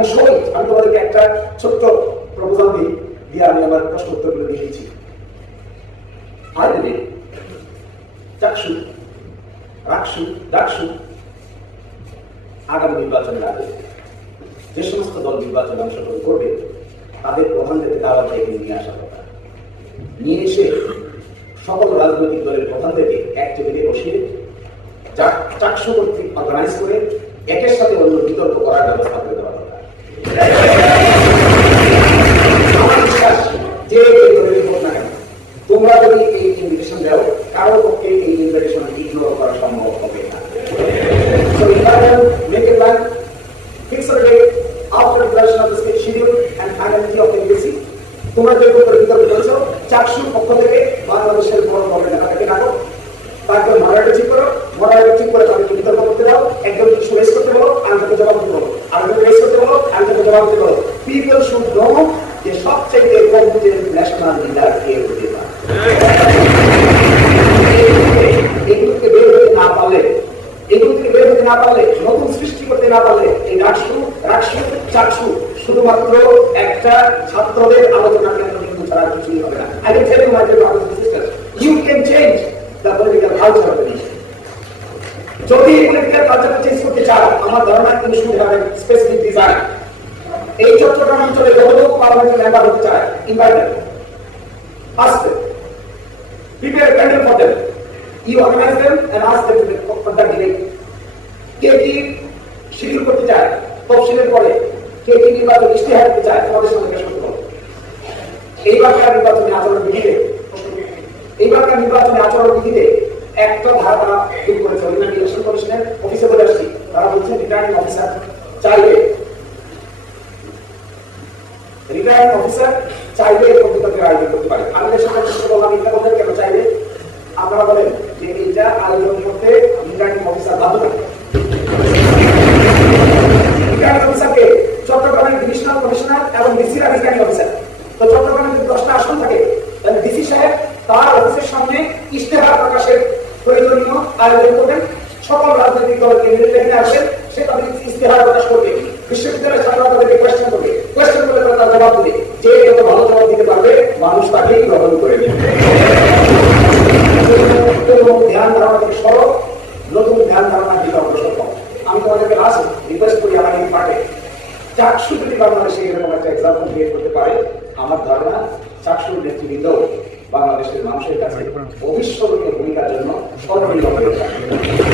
এবং সবাই আমি তোমাদেরকে একটা ছোট্ট প্রপোজাল দিই, দিয়ে আমি আমার প্রশ্ন উত্তরগুলো দিয়ে দিচ্ছি। চাকসু, রাকসু, ডাকসু আগামী নির্বাচনের আগে যে সমস্ত দল নির্বাচনে অংশগ্রহণ করবে, তাদের প্রধানদেরকে দাওয়াত থেকে নিয়ে আসা কথা। নিয়ে এসে সকল রাজনৈতিক দলের প্রধানদেরকে এক টেবিলে বসিয়ে চাক- চাকসু কর্তৃক অর্গানাইজ করে একের সাথে অন্য বিতর্ক করার ব্যবস্থা করে দেওয়া দরকার আমার বিশ্বাস যে এই দলেরই হোক না কেন তোমরা যদি এই ইনভিটেশন দাও। কারও পক্ষে এই ইনভিটেশন ইগনোর করা সম্ভব হবে না। So invite make a plan, fix a date after production of the state schedule and finality. তোমরা যে বিতর্ক করেছ চাকসুর পক্ষ থেকে বাংলাদেশের বড় গভর্নমেন্ট তাদেরকে ডাকো। তারপর মডারেটর ঠিক করো মডারেটর ঠিক করে তাদেরকে বিতর্ক করতে দাও একজন কিছু রেস করতে বলো আরেকজনকে জবাব দিতে বলো। আরেকজনকে রেস করতে বলো আরেকজনকে জবাব দিতে বলো। পিপল শুড নো যে সবচেয়ে কম্পিটেন্ট ন্যাশনাল লিডার কে হতে পারে এগুলোকে বের হতে না পারলে এগুলো থেকে বের হতে না পারলে, নতুন সৃষ্টি করতে না পারলে, এই রাকসু রাকসু চাকসু, শুধুমাত্র একটা ছাত্রদের আলোচনা কেন্দ্র কিন্তু ছাড়া কিছুই হবে না। I can tell you my dear you can change the political culture of যদি পলিটিক্যাল কালচারটা চেঞ্জ করতে আমার ধারণা কিন্তু শুরু হবে স্পেসিফিক ডিজাইন এই চট্টগ্রাম অঞ্চলে যতটুকু পার্লামেন্টের মেম্বার হতে চায় invited a panel for them. You organize them and ask করতে চায়, তফসিলের পরে কে কি নির্বাচন ইশতেহার দিতে চায়, তোমাদের সঙ্গে হবে এইবারকার নির্বাচনী আচরণ বিধিতে? এইবারকার নির্বাচনী আচরণ বিধিতে একটা ধারণা দূর করেছে অরিজিনাল ইলেকশন কমিশনের অফিসে বলে আসছি, তারা বলছেন রিটার্নিং অফিসার চাইলে রিটায়ার্ড অফিসার চাইলে এই কম্পিউটারকে আয়োজন করতে পারে। আমি যে সকল কিছু বললাম এটা বলতে কেন চাইলে আপনারা বলেন যে এইটা আয়োজন করতে রিটার্নিং অফিসার বাধ্য থাকে রিটার্নিং অফিসারকে চট্টগ্রামের ডিভিশনাল কমিশনার এবং ডিসির রিটার্নিং অফিসার তো চট্টগ্রামে যদি দশটা আসন থাকে তাহলে ডিসি সাহেব তার অফিসের সামনে ইশতেহার প্রকাশের প্রয়োজনীয় আয়োজন করবেন। সকল রাজনৈতিক দলের কেন্দ্রে আসবেন, সে তাদের ইশতেহার প্রকাশ করবে। বিশ্ববিদ্যালয়ের ছাত্ররা তাদেরকে কোয়েশ্চেন করবে। কোয়েশ্চেন করলে তারা জবাব দেবে। যে যত ভালো জবাব দিতে পারবে, মানুষ তাকেই গ্রহণ করে নেবে। ধ্যান ধারণা থেকে সরব নতুন ধ্যান ধারণা দিকে অগ্রসর হও। আমি তোমাদেরকে লাস্ট রিকোয়েস্ট করি আমার এই চাকসু যদি বাংলাদেশে এরকম একটা এক্সাম্পল ক্রিয়েট করতে পারে, আমার ধারণা চাকসুর নেতৃবৃন্দ বাংলাদেশের মানুষের কাছে অবিস্মরণীয় ভূমিকার জন্য স্মরণীয়